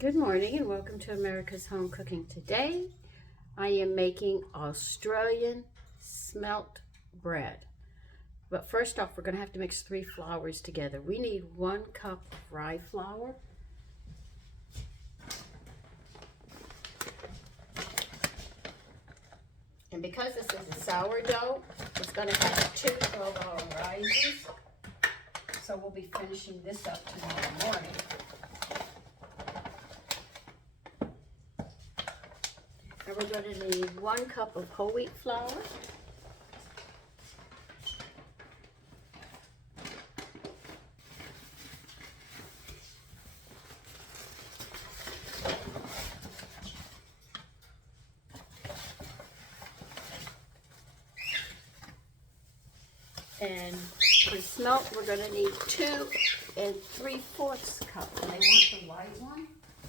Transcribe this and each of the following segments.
Good morning and welcome to America's Home Cooking. Today I am making Australian Spelt Bread. But first off, we're going to have to mix 3 flours together. We need 1 cup of rye flour. And because this is a sourdough, it's going to have 2 12-hour rises. So we'll be finishing this up tomorrow morning. And we're going to need 1 cup of whole wheat flour. And for smelt, we're going to need 2 3/4 cups. And they want the white one. I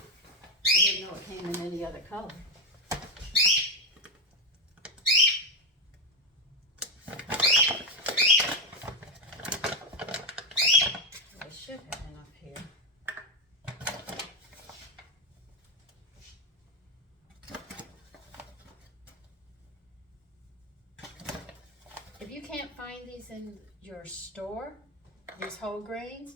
didn't know it came in any other color. I should have enough here. If you can't find these in your store, these whole grains,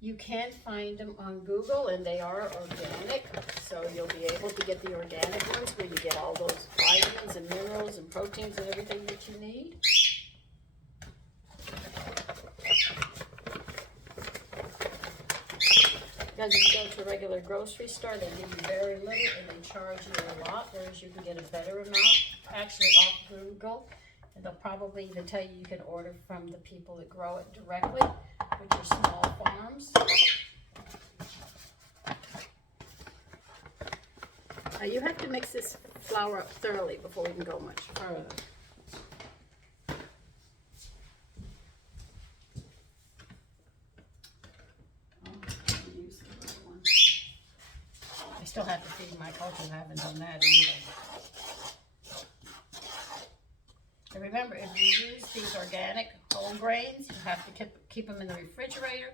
you can find them on Google, and they are organic, so you'll be able to get the organic ones where you get all those vitamins and minerals and proteins and everything that you need. Because if you go to a regular grocery store, they give you very little and they charge you a lot, whereas you can get a better amount actually off Google. And they'll probably even tell you you can order from the people that grow it directly, which are small farms. Now you have to mix this flour up thoroughly before we can go much further. I still have to feed my cultures. I haven't done that either. And remember, if you use these organic whole grains, you have to keep them in the refrigerator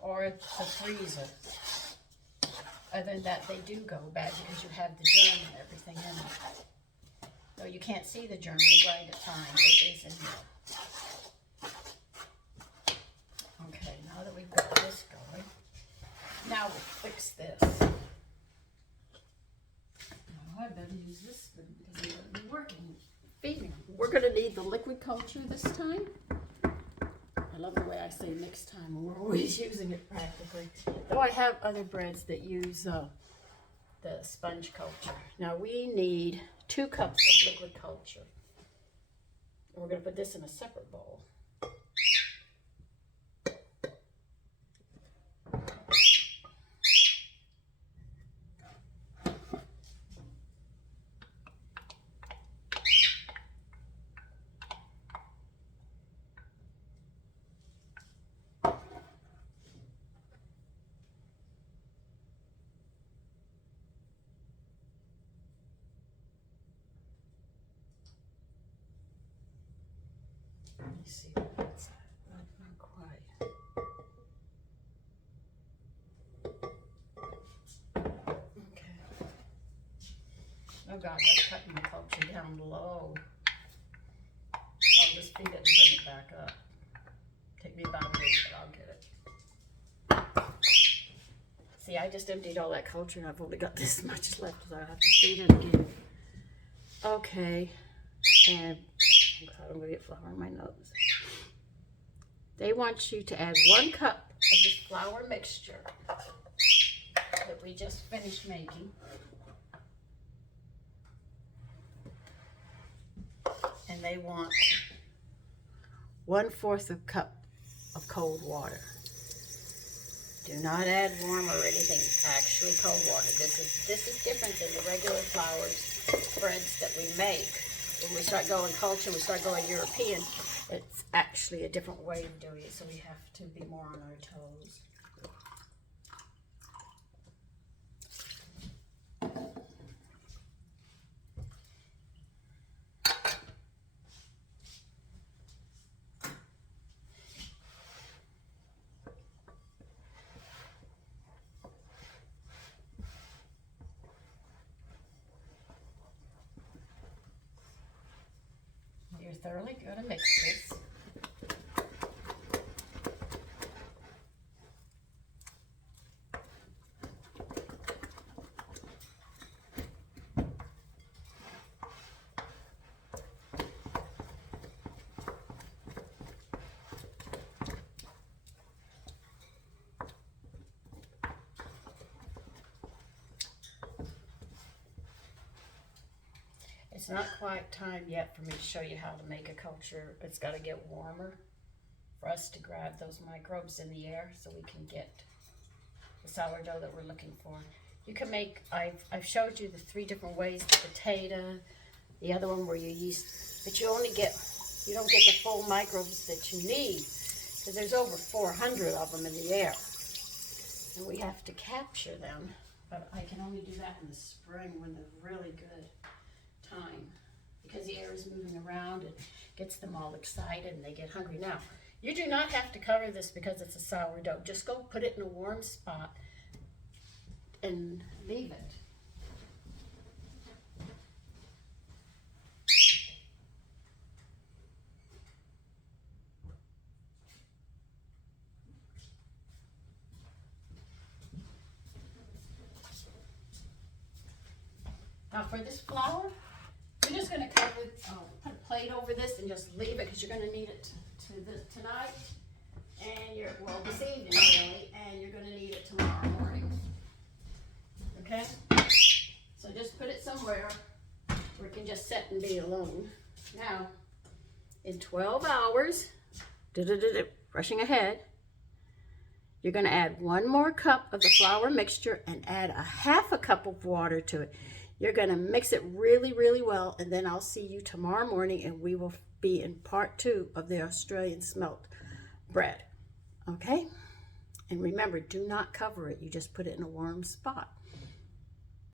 or the freezer. Other than that, they do go bad because you have the germ and everything in it. Though you can't see the germ, they grind it fine. It is in here. Okay, now that we've got this going, now we'll fix this. Now I better use this spoon because I'm going to be working. Feeding. We're going to need the liquid culture this time. I love the way I say next time, and we're always using it practically. Though I have other breads that use the sponge culture. Now we need 2 cups of liquid culture. And we're going to put this in a separate bowl. Let me see what that's at. Not quite. Okay. Oh God, that's cutting the culture down low. I'll just feed it and bring it back up. Take me about a week, but I'll get it. See, I just emptied all that culture and I've only got this much left, so I have to feed it again. Okay, and I'm going to get flour on my nose. They want you to add 1 cup of this flour mixture that we just finished making. And they want 1/4 cup of cold water. Do not add warm or anything, actually cold water. This is different than the regular flours, breads that we make. When we start going culture, we start going European, it's actually a different way of doing it, so we have to be more on our toes. thoroughly good and mix this. It's not quite time yet for me to show you how to make a culture. It's got to get warmer for us to grab those microbes in the air so we can get the sourdough that we're looking for. You can make, I've showed you the 3 different ways, the potato, the other one where you yeast, but you don't get the full microbes that you need because there's over 400 of them in the air. And we have to capture them, but I can only do that in the spring when they're really good time because the air is moving around and gets them all excited and they get hungry. Now, you do not have to cover this because it's a sourdough. Just go put it in a warm spot and leave it. Now for this flour, you're just going to cover, put a plate over this and just leave it because you're going to need it tonight, and this evening really, and you're going to need it tomorrow morning. Okay? So just put it somewhere where it can just sit and be alone. Now, in 12 hours, rushing ahead, you're going to add 1 more cup of the flour mixture and add a half a cup of water to it. You're going to mix it really, really well, and then I'll see you tomorrow morning, and we will be in part 2 of the Australian Spelt Bread. Okay? And remember, do not cover it. You just put it in a warm spot.